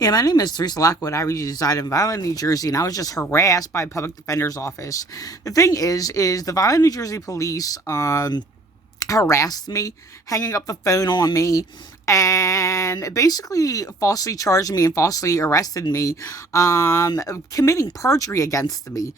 Yeah, my name is Teresa Lockwood. I reside in Vineland, New Jersey, and I was just harassed by public defender's office. The thing is the Vineland, New Jersey Police harassed me, hanging up the phone on me, and basically falsely charged me and falsely arrested me, committing perjury against me.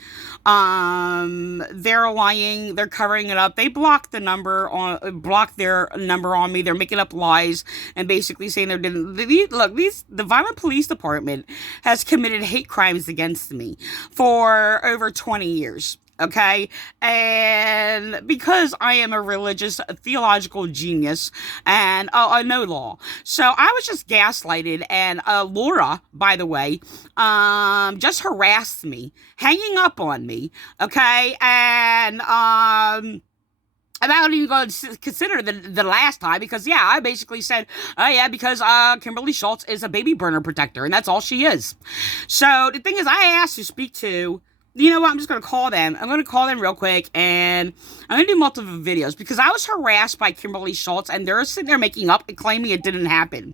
They're lying, they're covering it up. They blocked their number on me. They're making up lies and basically saying they didn't. The Vineland Police Department has committed hate crimes against me for over 20 years. Okay, and because I am a religious theological genius and I know law, so I was just gaslighted. And Laura, by the way, just harassed me, hanging up on me. Okay, and I'm not even going to consider the last time because, yeah, I basically said, oh, yeah, because Kimberly Schultz is a baby burner protector, and that's all she is. So the thing is, I asked to speak to, you know what, I'm just going to call them. I'm going to call them real quick, and I'm going to do multiple videos because I was harassed by Kimberly Schultz, and they're sitting there making up and claiming it didn't happen.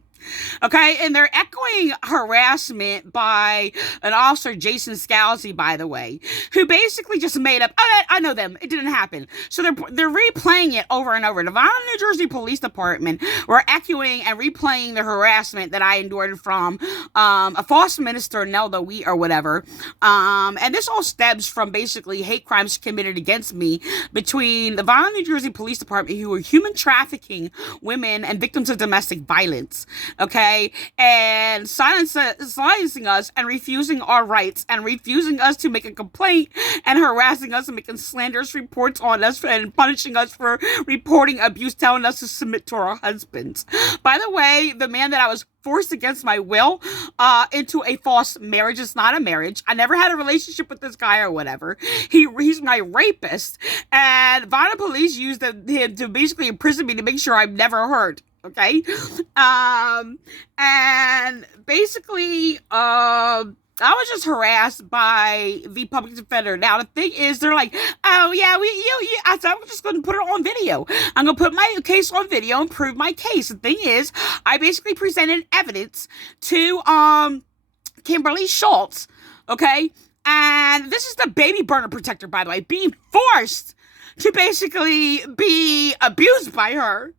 Okay, and they're echoing harassment by an officer, Jason Scalzi, by the way, who basically just made up, oh, I know them, it didn't happen. So they're replaying it over and over. The Vineland, New Jersey Police Department were echoing and replaying the harassment that I endured from a false minister, Nelda Wheat or whatever. And this all stems from basically hate crimes committed against me between the Vineland, New Jersey Police Department, who were human trafficking women and victims of domestic violence. Okay, and silencing us and refusing our rights and refusing us to make a complaint and harassing us and making slanderous reports on us and punishing us for reporting abuse, telling us to submit to our husbands. By the way, the man that I was forced against my will into a false marriage. It's not a marriage. I never had a relationship with this guy or whatever. He's my rapist, and Vineland Police used him to basically imprison me to make sure I'm never hurt. Okay, and basically, I was just harassed by the public defender. Now, the thing is, they're like, oh, yeah, I said, I'm just going to put it on video. I'm going to put my case on video and prove my case. The thing is, I basically presented evidence to, Kimberly Schultz, okay? And this is the baby burner protector, by the way, being forced to basically be abused by her.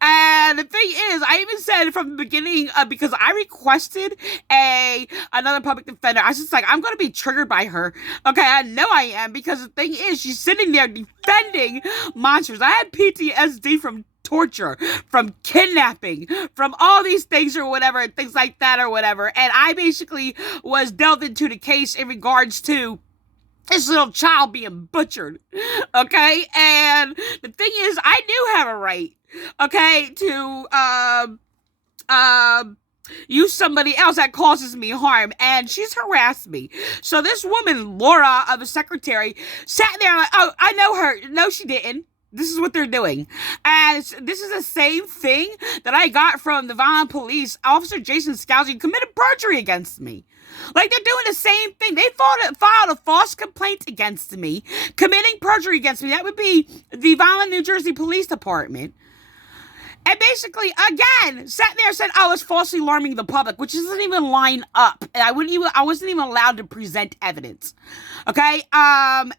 And the thing is, I even said from the beginning, because I requested another public defender, I was just like, I'm going to be triggered by her. Okay, I know I am, because the thing is, she's sitting there defending monsters. I had PTSD from torture, from kidnapping, from all these things or whatever, things like that or whatever. And I basically was delved into the case in regards to this little child being butchered, okay? And the thing is, I do have a right, okay, to use somebody else that causes me harm, and she's harassed me. So this woman, Laura, of a secretary, sat there like, oh, I know her. No, she didn't. This is what they're doing. And this is the same thing that I got from the Vineland Police. Officer Jason Scalzi committed perjury against me. Like, they're doing the same thing. They filed a false complaint against me, committing perjury against me. That would be the Vineland, New Jersey Police Department. And basically, again, sat there and said I was falsely alarming the public, which doesn't even line up. And I wasn't even allowed to present evidence. Okay? And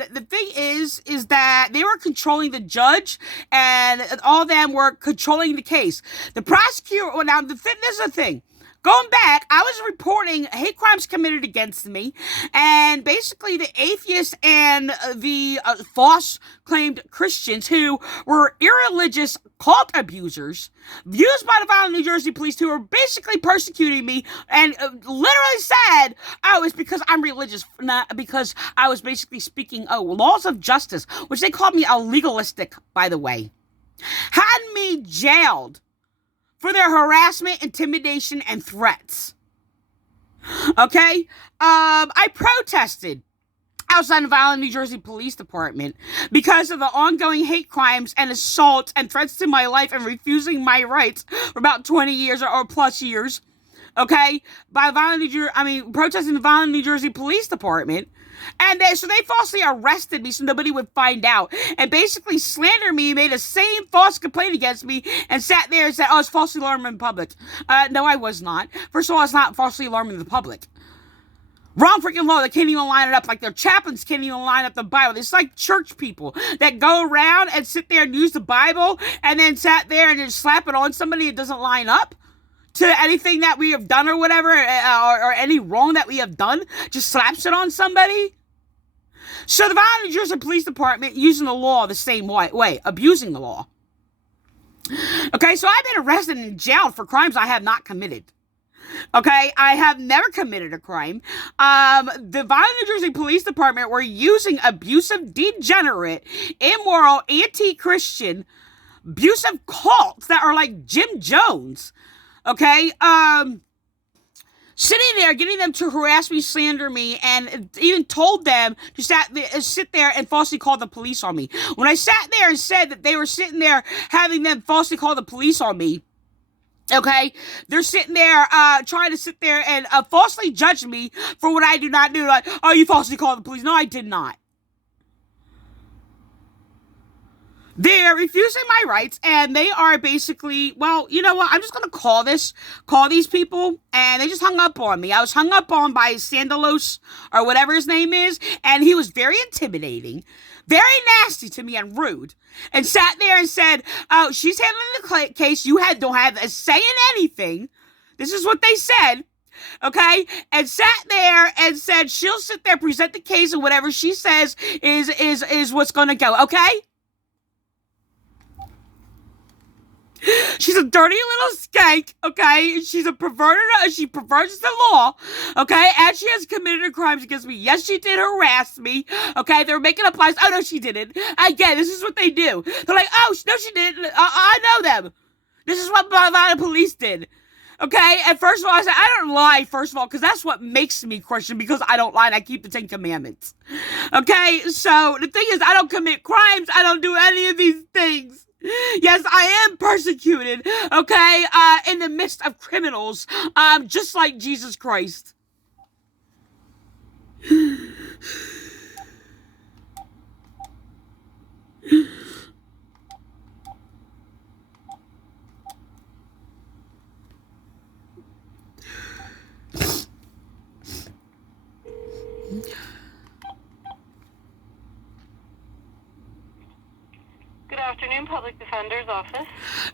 the thing is that they were controlling the judge, and all of them were controlling the case. The prosecutor, well, now, this is the thing. Going back, I was reporting hate crimes committed against me, and basically the atheists and the false claimed Christians who were irreligious cult abusers, used by the Vineland, New Jersey Police, who were basically persecuting me, and literally said, oh, it's because I'm religious, not because I was basically speaking, laws of justice, which they called me a legalistic, by the way, had me jailed for their harassment, intimidation, and threats. Okay? I protested outside the Vineland, New Jersey Police Department because of the ongoing hate crimes and assaults and threats to my life and refusing my rights for about 20 years or plus years. Okay? By protesting the Vineland, New Jersey Police Department. And so they falsely arrested me so nobody would find out. And basically slandered me, made a same false complaint against me, and sat there and said, oh, it's falsely alarming the public. No, I was not. First of all, it's not falsely alarming the public. Wrong freaking law. They can't even line it up. Like their chaplains can't even line up the Bible. It's like church people that go around and sit there and use the Bible and then sat there and just slap it on somebody that doesn't line up to anything that we have done or whatever, or any wrong that we have done. Just slaps it on somebody. So the Vineland New Jersey Police Department using the law the same way, abusing the law. Okay, so I've been arrested and jailed for crimes I have not committed. Okay, I have never committed a crime. The Vineland New Jersey Police Department were using abusive, degenerate, immoral, anti-Christian, abusive cults that are like Jim Jones. Okay, sitting there, getting them to harass me, slander me, and even told them to sit there and falsely call the police on me. When I sat there and said that they were sitting there having them falsely call the police on me, okay, they're sitting there trying to sit there and falsely judge me for what I do not do. Like, oh, you falsely called the police. No, I did not. They're refusing my rights, and they are basically, well, you know what? I'm just going to call these people, and they just hung up on me. I was hung up on by Sandalos, or whatever his name is, and he was very intimidating, very nasty to me, and rude, and sat there and said, oh, she's handling the case. You don't have a say in anything. This is what they said. Okay, and sat there and said she'll sit there, present the case, and whatever she says is what's going to go. Okay. She's a dirty little skank, okay? She's a perverted, she perverts the law, okay? And she has committed crimes against me. Yes, she did harass me, okay? They were making up lies. Oh, no, she didn't. Again, this is what they do. They're like, oh, no, she didn't. I know them. This is what the police did, okay? And first of all, I said, I don't lie, first of all, because that's what makes me Christian, because I don't lie and I keep the 10 Commandments, okay? So the thing is, I don't commit crimes. I don't do any of these things. Yes, I am persecuted, okay, in the midst of criminals, just like Jesus Christ. Good afternoon, Public Defender's Office.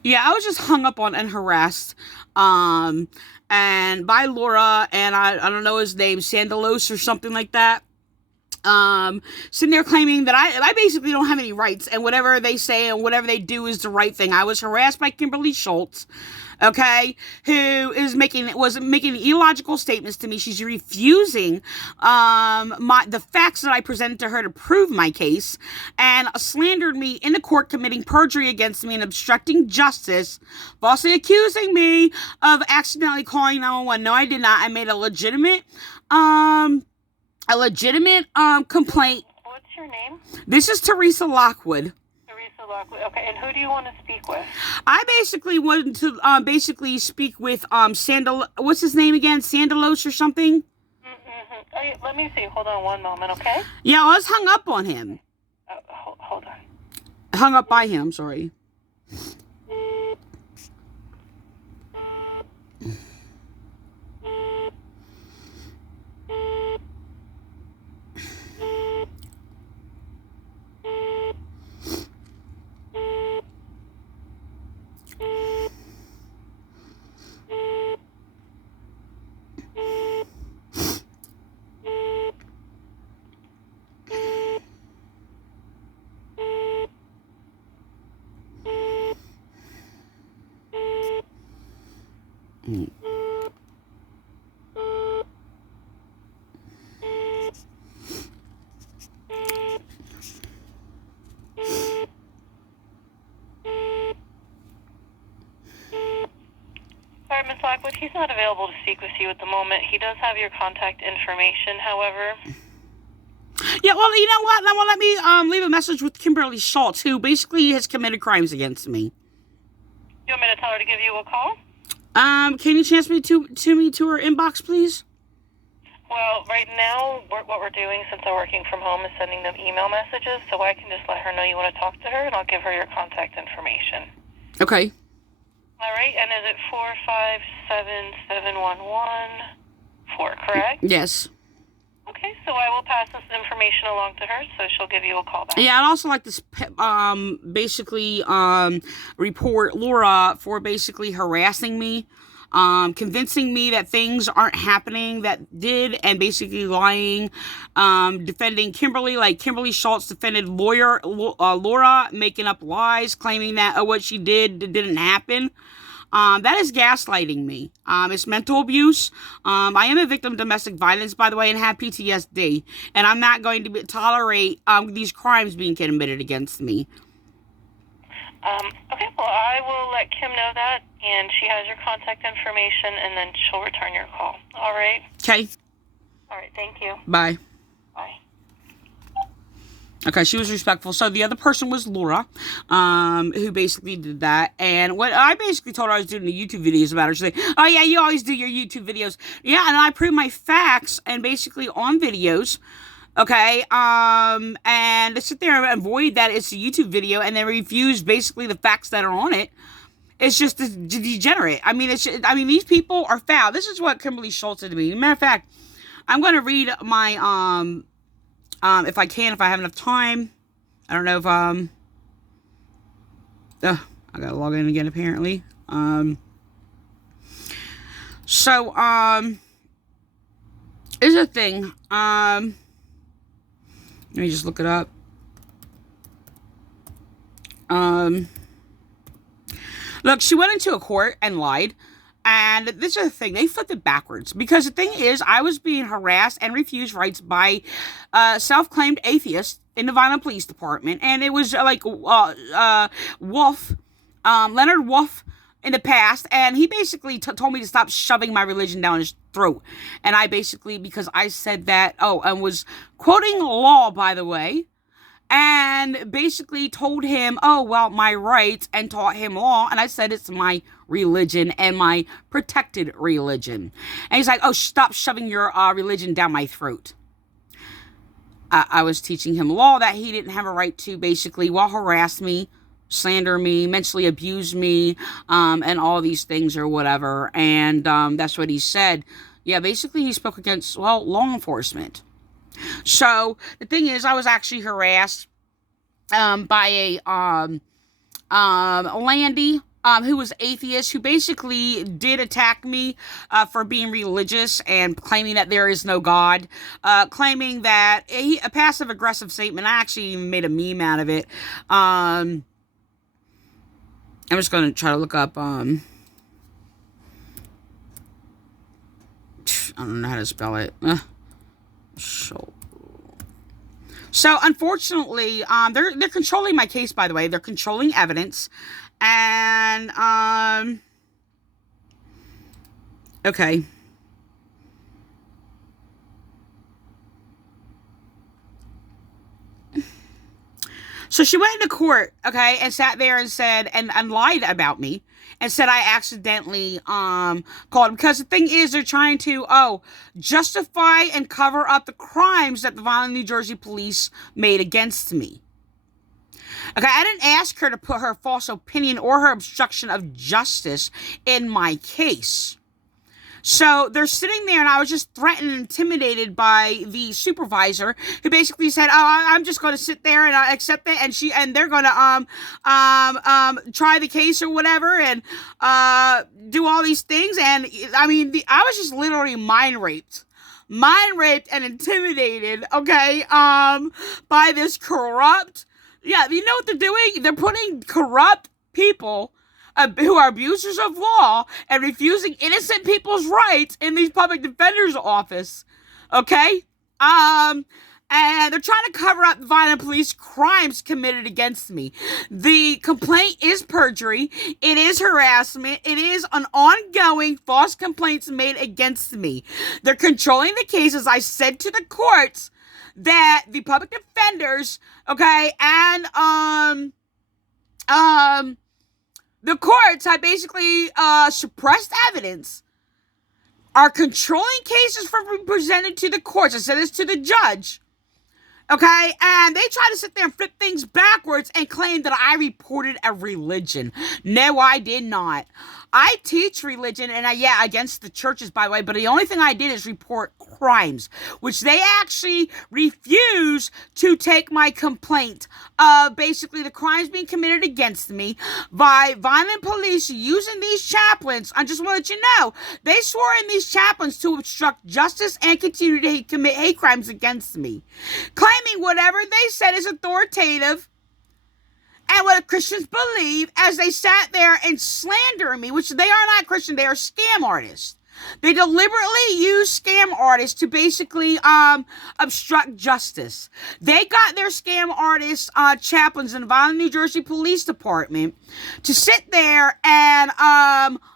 Yeah, I was just hung up on and harassed, and by Laura, and I don't know his name, Sandalos or something like that, sitting there claiming that I basically don't have any rights, and whatever they say and whatever they do is the right thing. I was harassed by Kimberly Schultz, okay, who was making illogical statements to me. She's refusing the facts that I presented to her to prove my case, and slandered me in the court, committing perjury against me and obstructing justice, falsely accusing me of accidentally calling 911. No, I did not. I made a legitimate complaint. What's your name? This is Teresa Lockwood. Okay, and who do you want to speak with? I basically wanted to speak with what's his name again? Sandalos or something? Mm-hmm. Let me see. Hold on one moment, okay? Yeah, I was hung up on him. Hold on. Hung up by him, sorry. Sorry, Ms. Lockwood, he's not available to speak with you at the moment. He does have your contact information, however. Yeah, well, you know what? Now, well, let me leave a message with Kimberly Schultz, who basically has committed crimes against me. You want me to tell her to give you a call? Can you transfer me to her inbox, please? Well, right now, what we're doing, since I'm working from home, is sending them email messages, so I can just let her know you want to talk to her, and I'll give her your contact information. Okay. All right, and is it 4577114, correct? Yes. Okay, so I will pass this information along to her, so she'll give you a call back. Yeah, I'd also like to basically report Laura for basically harassing me, convincing me that things aren't happening that did, and basically lying, defending Kimberly, like Kimberly Schultz defended Laura, making up lies, claiming that what she did didn't happen. That is gaslighting me. It's mental abuse. I am a victim of domestic violence, by the way, and have PTSD. And I'm not going to tolerate these crimes being committed against me. Okay, well, I will let Kim know that, and she has your contact information, and then she'll return your call. All right? Okay. All right, thank you. Bye. Bye. Okay, she was respectful. So the other person was Laura, who basically did that. And what I basically told her I was doing the YouTube videos about her. She's like, oh yeah, you always do your YouTube videos. Yeah, and I prove my facts and basically on videos. Okay, and to sit there and avoid that it's a YouTube video and then refuse basically the facts that are on it. It's just degenerate. I mean, these people are foul. This is what Kimberly Schultz said to me. As a matter of fact, I'm going to read my, if I have enough time. I don't know if, I gotta log in again, apparently. Here's the thing, let me just look it up. Look, she went into a court and lied. And this is the thing, they flipped it backwards. Because the thing is, I was being harassed and refused rights by self-claimed atheists in the Vineland Police Department. And it was like Leonard Wolf in the past. And he basically told me to stop shoving my religion down his throat. And I basically, because I said that, and was quoting law, by the way. And basically told him, my rights, and taught him law. And I said it's my religion and my protected religion. And he's like, stop shoving your religion down my throat. I was teaching him law that he didn't have a right to basically, harass me, slander me, mentally abuse me, and all these things or whatever. And that's what he said. Yeah, basically he spoke against, law enforcement. So, the thing is, I was actually harassed by a Landy, who was atheist, who basically did attack me for being religious and claiming that there is no God, claiming that a passive-aggressive statement. I actually even made a meme out of it. I'm just going to try to look up, I don't know how to spell it. So, unfortunately, they're controlling my case, by the way. They're controlling evidence. And, okay. So she went into court, okay, and sat there and said, and lied about me, and said I accidentally, called him. Because the thing is, they're trying to, justify and cover up the crimes that the Vineland, New Jersey police made against me. Okay, I didn't ask her to put her false opinion or her obstruction of justice in my case. So they're sitting there, and I was just threatened and intimidated by the supervisor, who basically said, I'm just going to sit there and accept it, and they're going to try the case or whatever, and do all these things. And I mean, I was just literally mind raped and intimidated, okay, by this corrupt. Yeah, you know what they're doing? They're putting corrupt people who are abusers of law and refusing innocent people's rights in these public defender's office. Okay? And they're trying to cover up Vineland police crimes committed against me. The complaint is perjury. It is harassment. It is an ongoing false complaints made against me. They're controlling the case, as I said to the courts, that the public defenders, okay, and, the courts have basically suppressed evidence, are controlling cases from being presented to the courts. I said this to the judge. Okay, and they try to sit there and flip things backwards and claim that I reported a religion. No, I did not. I teach religion, and against the churches, by the way, but the only thing I did is report crimes, which they actually refuse to take my complaint of basically the crimes being committed against me by violent police using these chaplains. I just want to let you know, they swore in these chaplains to obstruct justice and continue to commit hate crimes against me, claiming whatever they said is authoritative and what Christians believe, as they sat there and slander me, which they are not Christian, they are scam artists. They deliberately use scam artists to basically obstruct justice. They got their scam artists, chaplains in the Vineland, New Jersey Police Department to sit there and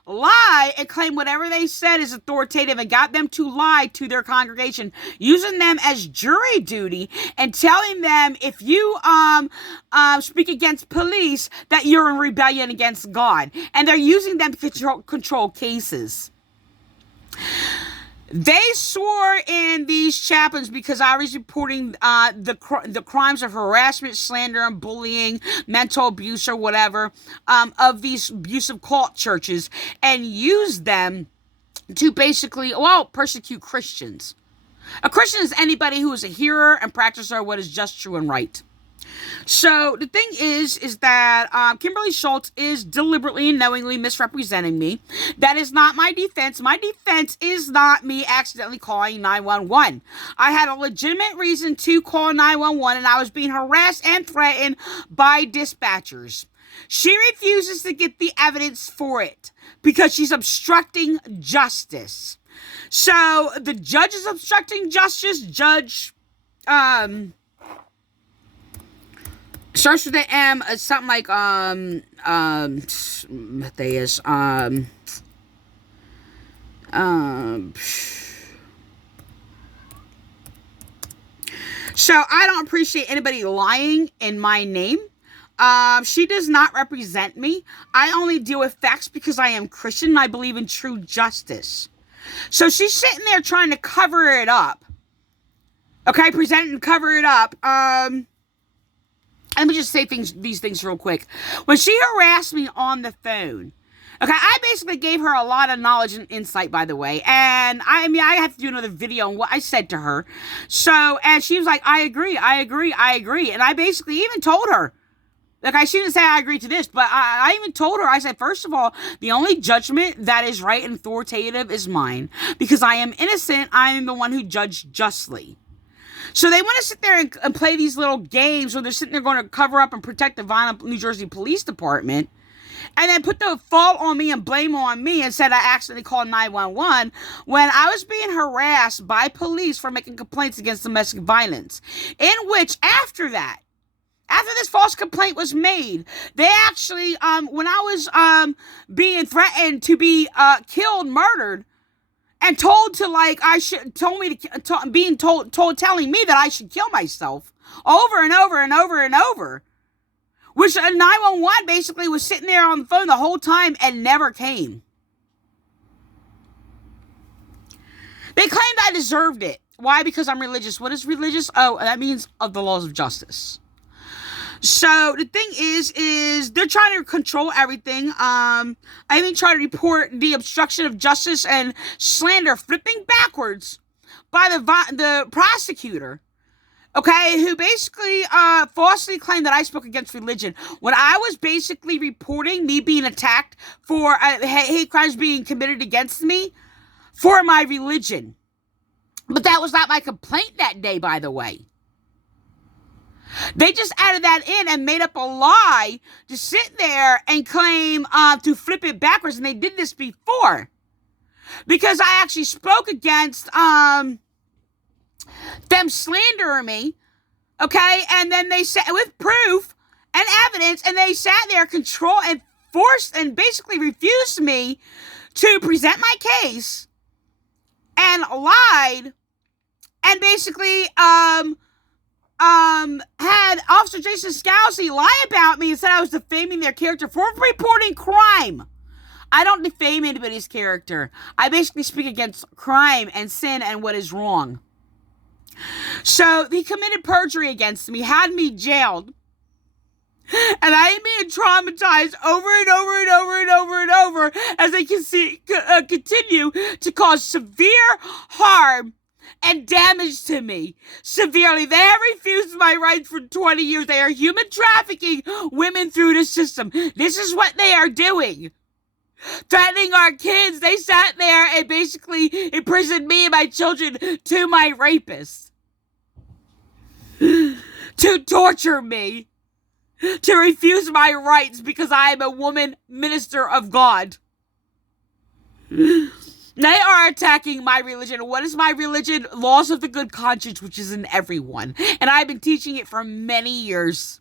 lie and claim whatever they said is authoritative, and got them to lie to their congregation, using them as jury duty and telling them if you speak against police that you're in rebellion against God. And they're using them to control cases. They swore in these chaplains because I was reporting the crimes of harassment, slander, and bullying, mental abuse, or whatever of these abusive cult churches, and used them to basically, persecute Christians. A Christian is anybody who is a hearer and practicer of what is just, true, and right. So the thing is that Kimberly Schultz is deliberately and knowingly misrepresenting me. That is not my defense. My defense is not me accidentally calling 911. I had a legitimate reason to call 911, and I was being harassed and threatened by dispatchers. She refuses to get the evidence for it because she's obstructing justice. So the judge is obstructing justice. Judge, starts with the M, something like, Matthias, so I don't appreciate anybody lying in my name. She does not represent me. I only deal with facts because I am Christian and I believe in true justice. So she's sitting there trying to cover it up. Okay, present and cover it up. Let me just say these things real quick. When she harassed me on the phone, okay, I basically gave her a lot of knowledge and insight, by the way. And I have to do another video on what I said to her. So, and she was like, I agree. And I basically even told her, like, I shouldn't say I agree to this, but I even told her, I said, first of all, the only judgment that is right and authoritative is mine. Because I am innocent, I am the one who judged justly. So they want to sit there and play these little games where they're sitting there going to cover up and protect the Vineland, New Jersey Police Department, and then put the fault on me and blame on me and said I accidentally called 911 when I was being harassed by police for making complaints against domestic violence. In which, after this false complaint was made, they actually, when I was being threatened to be killed, murdered, and told to, like, telling me that I should kill myself over and over and over and over. Which 911 basically was sitting there on the phone the whole time and never came. They claimed I deserved it. Why? Because I'm religious. What is religious? Oh, that means of the laws of justice. So the thing is they're trying to control everything. I even try to report the obstruction of justice and slander flipping backwards by the prosecutor. Okay, who basically falsely claimed that I spoke against religion when I was basically reporting me being attacked for hate crimes being committed against me for my religion. But that was not my complaint that day, by the way. They just added that in and made up a lie to sit there and claim to flip it backwards. And they did this before. Because I actually spoke against them slandering me. Okay? And then they said, with proof and evidence, and they sat there, control and forced and basically refused me to present my case and lied and basically had Officer Jason Scalzi lie about me and said I was defaming their character for reporting crime. I don't defame anybody's character. I basically speak against crime and sin and what is wrong. So he committed perjury against me, had me jailed. And I am being traumatized over and over and over and over and over as they continue to cause severe harm and damage to me. Severely. They have refused my rights for 20 years. They are human trafficking women through the system. This is what they are doing. Threatening our kids. They sat there and basically imprisoned me and my children to my rapist. To torture me. To refuse my rights because I am a woman minister of God. They are attacking my religion. What is my religion? Laws of the good conscience, which is in everyone. And I've been teaching it for many years.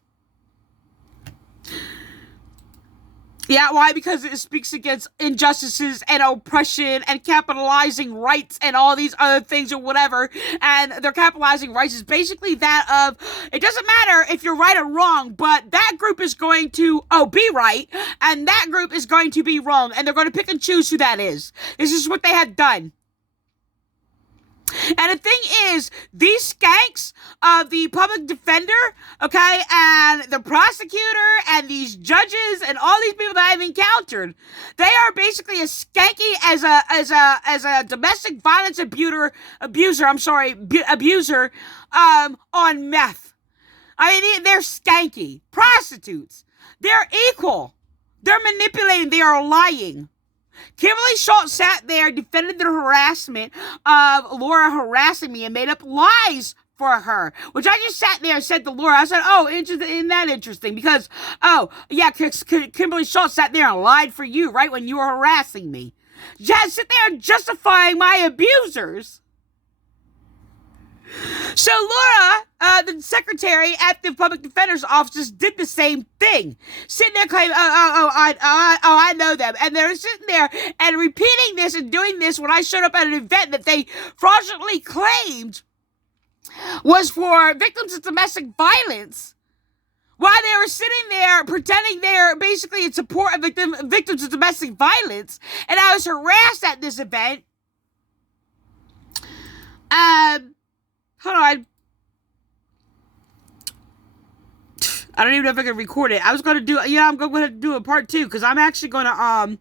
Yeah, why? Because it speaks against injustices and oppression and capitalizing rights and all these other things or whatever. And they're capitalizing rights is basically that of, it doesn't matter if you're right or wrong, but that group is going to, be right, and that group is going to be wrong, and they're going to pick and choose who that is. This is what they have done. And the thing is, these skanks of the public defender, okay, and the prosecutor and these judges and all these people that I've encountered, they are basically as skanky as a domestic violence abuser, on meth. I mean, they're skanky. Prostitutes. They're equal. They're manipulating. They are lying. Kimberly Schultz sat there, defended the harassment of Laura harassing me and made up lies for her, which I just sat there and said to Laura, I said, isn't that interesting? Because, Kimberly Schultz sat there and lied for you right when you were harassing me. Just sit there justifying my abusers. So Laura, the secretary at the public defender's office, did the same thing. Sitting there claiming, I know them. And they're sitting there and repeating this and doing this when I showed up at an event that they fraudulently claimed was for victims of domestic violence. While they were sitting there pretending they're basically in support of victims of domestic violence. And I was harassed at this event. Hold on. I don't even know if I can record it. I was going to do, I'm going to do a part 2 because I'm actually going to,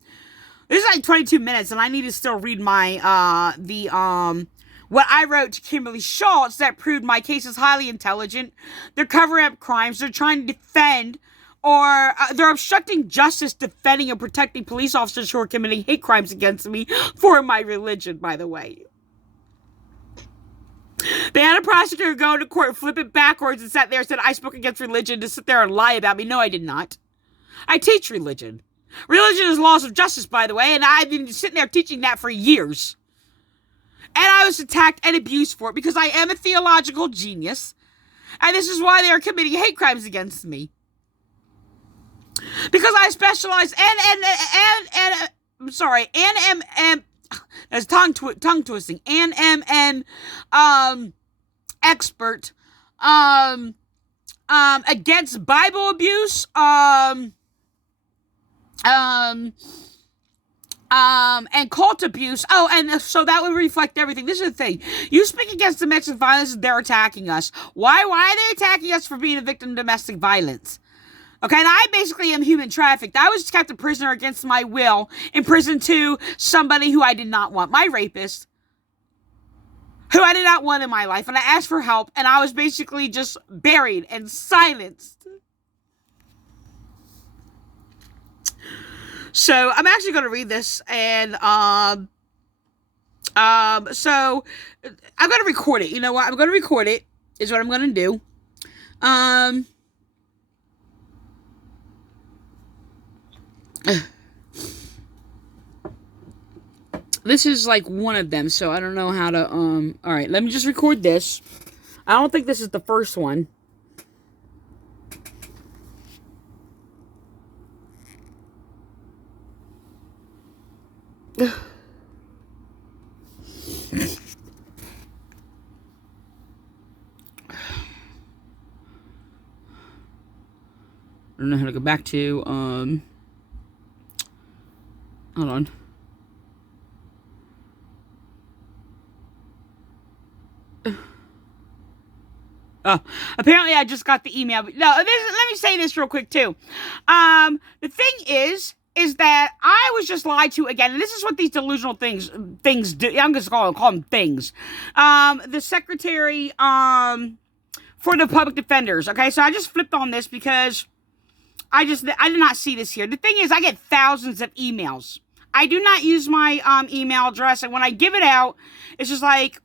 this is like 22 minutes and I need to still read my, what I wrote to Kimberly Schultz that proved my case is highly intelligent. They're covering up crimes. They're trying to defend or they're obstructing justice, defending and protecting police officers who are committing hate crimes against me for my religion, by the way. They had a prosecutor go to court, flip it backwards, and sat there and said, I spoke against religion to sit there and lie about me. No, I did not. I teach religion. Religion is laws of justice, by the way, and I've been sitting there teaching that for years. And I was attacked and abused for it because I am a theological genius. And this is why they are committing hate crimes against me. Because I specialize as tongue twisting, NMN expert against Bible abuse, and cult abuse. Oh, and so that would reflect everything. This is the thing. You speak against domestic violence, they're attacking us. Why are they attacking us for being a victim of domestic violence? Okay, and I basically am human trafficked. I was kept a prisoner against my will, in prison to somebody who I did not want, my rapist, who I did not want in my life, and I asked for help, and I was basically just buried and silenced. So, I'm actually going to read this, and, so, I'm going to record it. You know what? I'm going to record it, is what I'm going to do. This is like one of them, so I don't know how to, alright, let me just record this. I don't think this is the first one. I don't know how to go back to, Hold on. Oh, apparently I just got the email. No, let me say this real quick too. The thing is that I was just lied to again. And this is what these delusional things do. I'm just call them things. The secretary, for the public defenders. Okay. So I just flipped on this because I did not see this here. The thing is, I get thousands of emails. I do not use my, email address. And when I give it out, it's just like,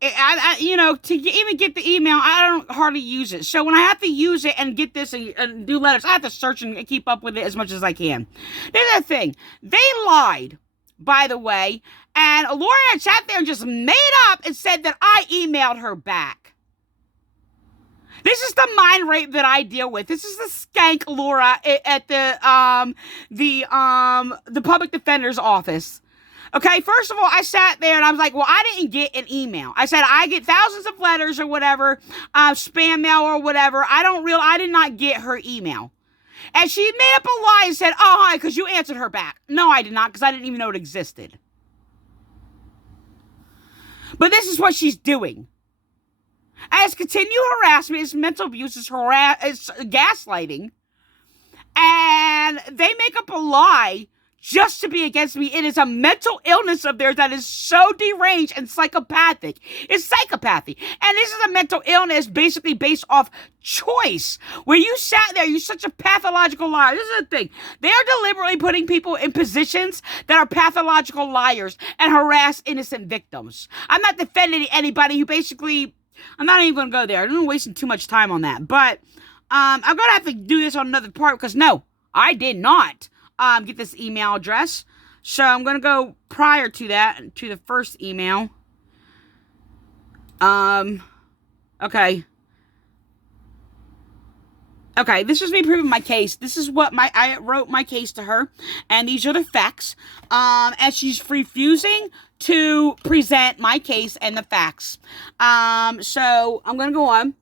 to even get the email, I don't hardly use it. So when I have to use it and get this and do letters, I have to search and keep up with it as much as I can. Here's the thing. They lied, by the way, and Laura sat there and just made up and said that I emailed her back. This is the mind rape that I deal with. This is the skank Laura at the public defender's office. Okay, first of all, I sat there and I was like, well, I didn't get an email. I said, I get thousands of letters or whatever, spam mail or whatever. I did not get her email. And she made up a lie and said, oh, hi, because you answered her back. No, I did not, because I didn't even know it existed. But this is what she's doing. As continued harassment is mental abuse, is gaslighting. And they make up a lie just to be against me. It is a mental illness of theirs that is so deranged and psychopathic. It's psychopathy. And this is a mental illness basically based off choice. Where you sat there, you're such a pathological liar. This is the thing. They are deliberately putting people in positions that are pathological liars and harass innocent victims. I'm not defending anybody who basically, I'm not even going to go there. I'm not wasting too much time on that. But I'm going to have to do this on another part because no, I did not get this email address. So I'm going to go prior to that, to the first email. Okay. Okay, this is me proving my case. This is what I wrote my case to her. And these are the facts. And she's refusing to present my case and the facts. So I'm going to go on.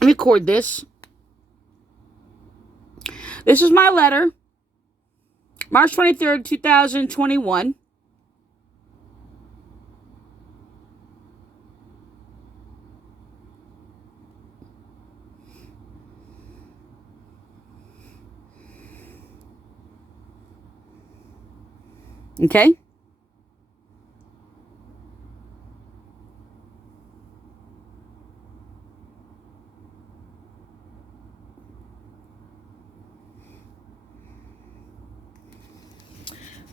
Record this. This is my letter, March 23rd, 2021. Okay?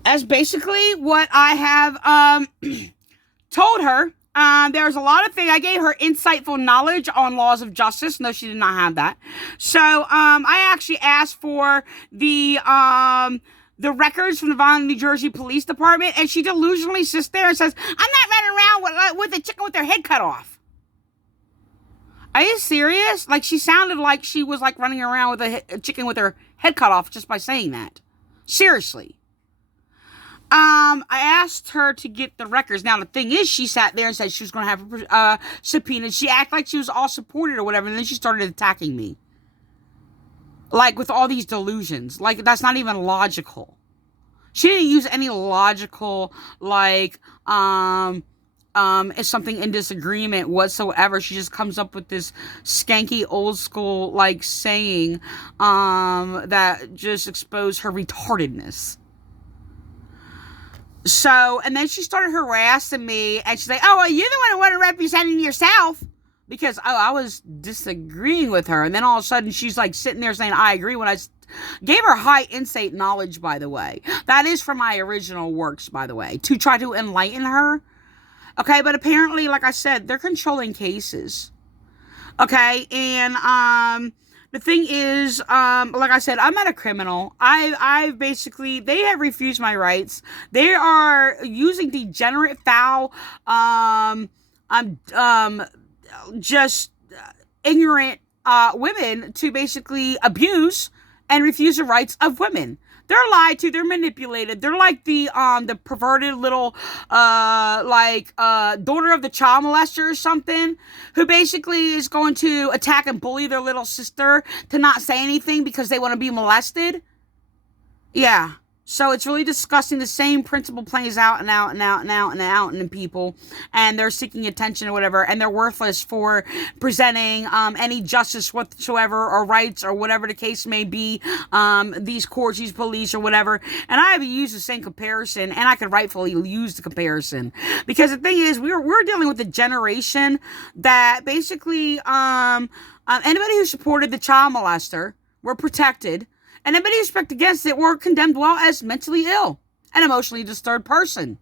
As basically what I have told her. There's a lot of things. I gave her insightful knowledge on laws of justice. No, she did not have that. So I actually asked for the records from the Vineland NJ Police Department, and she delusionally sits there and says, I'm not running around with a chicken with their head cut off. Are you serious? Like, she sounded like she was like running around with a chicken with her head cut off just by saying that. Seriously. I asked her to get the records. Now, the thing is, she sat there and said she was going to have a subpoena. She acted like she was all supported or whatever, and then she started attacking me. Like, with all these delusions. Like, that's not even logical. She didn't use any logical, like, is something in disagreement whatsoever. She just comes up with this skanky old school, like, saying, that just exposed her retardedness. So, and then she started harassing me, and she's like, oh, well, you're the one who wasn't representing yourself. Because, I was disagreeing with her. And then all of a sudden, she's like sitting there saying, I agree, when I gave her high insight knowledge, by the way. That is from my original works, by the way, to try to enlighten her. Okay, but apparently, like I said, they're controlling cases. Okay, and, the thing is, like I said, I'm not a criminal. I basically, they have refused my rights. They are using degenerate, foul, just ignorant, women to basically abuse and refuse the rights of women. They're lied to. They're manipulated. They're like the perverted little, daughter of the child molester or something, who basically is going to attack and bully their little sister to not say anything because they want to be molested. Yeah. So it's really disgusting. The same principle plays out and out and out and out and out in people, and they're seeking attention or whatever, and they're worthless for presenting any justice whatsoever or rights or whatever the case may be. These courts, these police or whatever, and I have used the same comparison, and I could rightfully use the comparison, because the thing is, we're dealing with a generation that basically anybody who supported the child molester were protected. And anybody who spoke against it were condemned well as mentally ill and emotionally disturbed person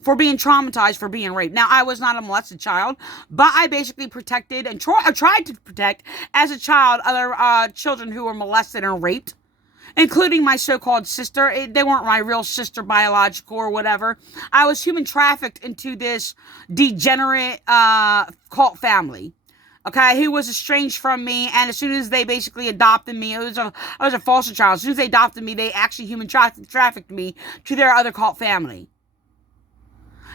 for being traumatized, for being raped. Now, I was not a molested child, but I basically protected and tried to protect as a child other children who were molested and raped, including my so-called sister. They weren't my real sister, biological or whatever. I was human trafficked into this degenerate cult family. Okay, who was estranged from me, and as soon as they basically adopted me, I was a foster child. As soon as they adopted me, they actually human trafficked me to their other cult family,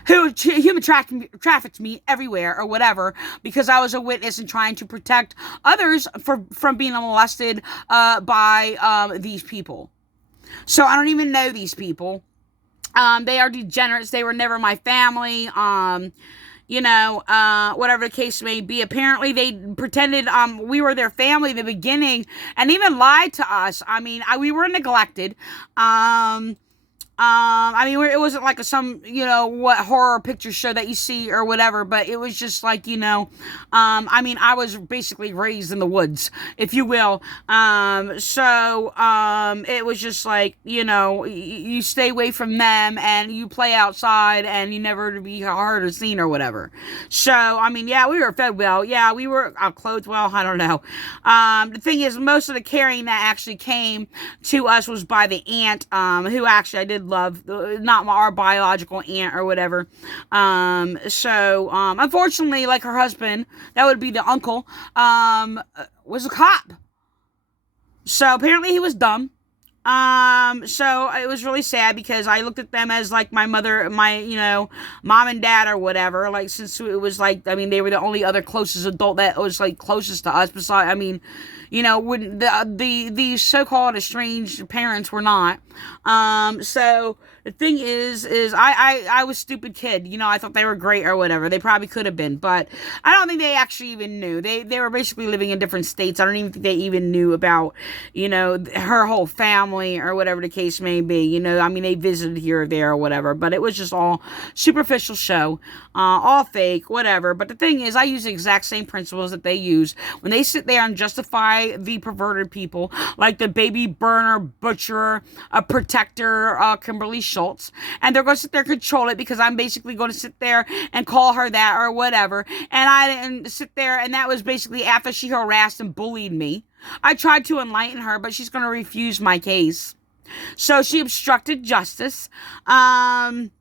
who human trafficked me everywhere or whatever, because I was a witness and trying to protect others from being molested by these people. So I don't even know these people. They are degenerates. They were never my family. Whatever the case may be. Apparently they pretended we were their family in the beginning and even lied to us. I mean, we were neglected. It wasn't like what horror picture show that you see or whatever, but it was just like, I was basically raised in the woods, if you will. It was just like, you stay away from them and you play outside and you never to be heard or seen or whatever. So, we were fed well. Yeah, we were clothed well. I don't know. The thing is, most of the caring that actually came to us was by the aunt, who actually I did love, not our biological aunt or whatever. Unfortunately, like her husband, that would be the uncle, was a cop. So apparently he was dumb. So it was really sad because I looked at them as like my mother, my, mom and dad or whatever, like, since it was like, they were the only other closest adult that was like closest to us besides, when the so-called estranged parents were not. So the thing is I was a stupid kid. I thought they were great or whatever. They probably could have been, but I don't think they actually even knew. They were basically living in different states. I don't even think they even knew about, her whole family or whatever the case may be. They visited here or there or whatever, but it was just all superficial show, all fake, whatever. But the thing is, I use the exact same principles that they use when they sit there and justify the perverted people, like the baby burner, butcher, protector, Kimberly Schultz, and they're going to sit there and control it because I'm basically going to sit there and call her that or whatever. And I didn't sit there, and that was basically after she harassed and bullied me. I tried to enlighten her, but she's going to refuse my case. So she obstructed justice. And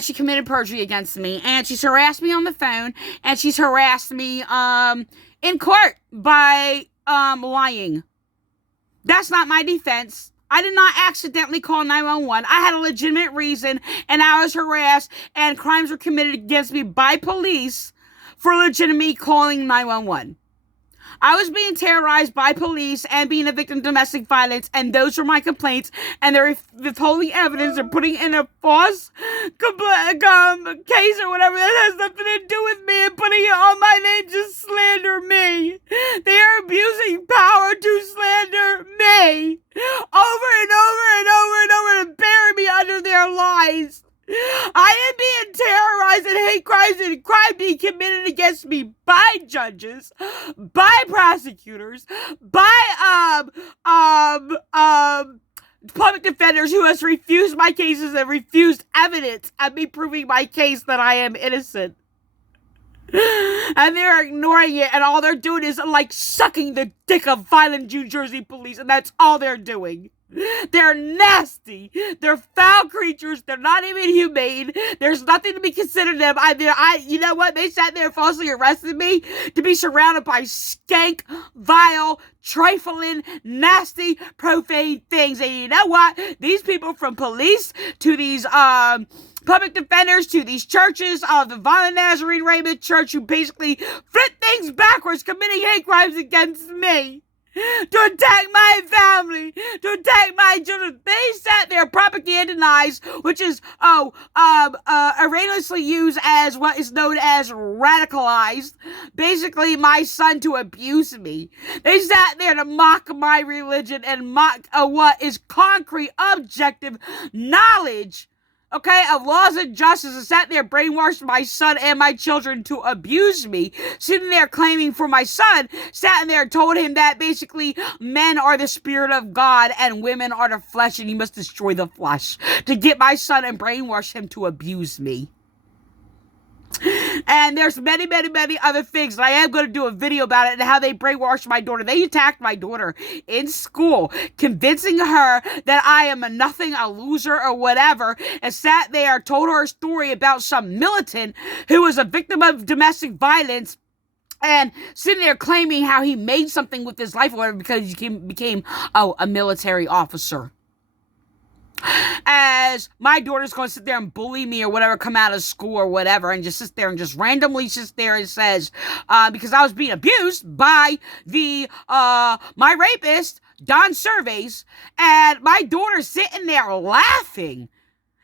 she committed perjury against me, and she's harassed me on the phone, and she's harassed me in court by lying. That's not my defense. I did not accidentally call 911. I had a legitimate reason, and I was harassed, and crimes were committed against me by police for legitimately calling 911. I was being terrorized by police and being a victim of domestic violence, and those were my complaints, and they're withholding evidence and putting in a false case or whatever that has nothing to do with me and putting it on my name to slander me. They are abusing power to slander me over and over and over and over and bury me under their lies. I am being terrorized and hate crimes and crime being committed against me by judges, by prosecutors, by public defenders who has refused my cases and refused evidence of me proving my case that I am innocent. And they're ignoring it, and all they're doing is like sucking the dick of violent New Jersey police, and that's all they're doing. They're nasty. They're foul creatures. They're not even humane. There's nothing to be considered them. You know what? They sat there and falsely arrested me to be surrounded by skank, vile, trifling, nasty, profane things. And you know what? These people, from police to these public defenders to these churches, the Violent Nazarene Raymond Church, who basically flip things backwards, committing hate crimes against me. to attack my family, to attack my children. They sat there propagandized, which is, erroneously used as what is known as radicalized. Basically, my son to abuse me. They sat there to mock my religion and mock what is concrete, objective knowledge, okay, of laws and justice, and sat there brainwashed my son and my children to abuse me, sitting there claiming for my son, sat in there and told him that basically men are the spirit of God and women are the flesh and he must destroy the flesh, to get my son and brainwash him to abuse me. And there's many, many, many other things. And I am going to do a video about it and how they brainwashed my daughter. They attacked my daughter in school, convincing her that I am a nothing, a loser, or whatever, and sat there, told her a story about some militant who was a victim of domestic violence, and sitting there claiming how he made something with his life or whatever because he became a military officer. As my daughter's going to sit there and bully me or whatever, come out of school or whatever, and just sit there and just randomly sits there and says, because I was being abused by my rapist, Don Surveys, and my daughter's sitting there laughing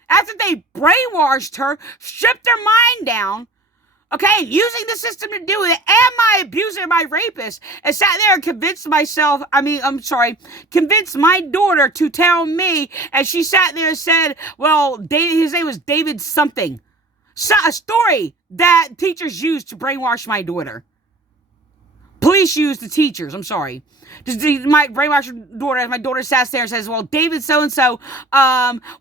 after they brainwashed her, stripped her mind down, okay, using the system to do it, and my abuser, my rapist, and sat there and convinced my daughter to tell me, and she sat there and said, well, his name was David something. So, a story that teachers used to brainwash my daughter. Police used the teachers, my brainwashed daughter, as my daughter sat there and says, well, David so-and-so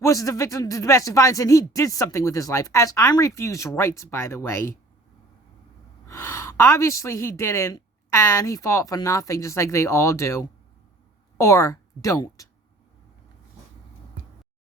was the victim of domestic violence, and he did something with his life, as I'm refused rights, by the way. Obviously, he didn't, and he fought for nothing, just like they all do. Or don't.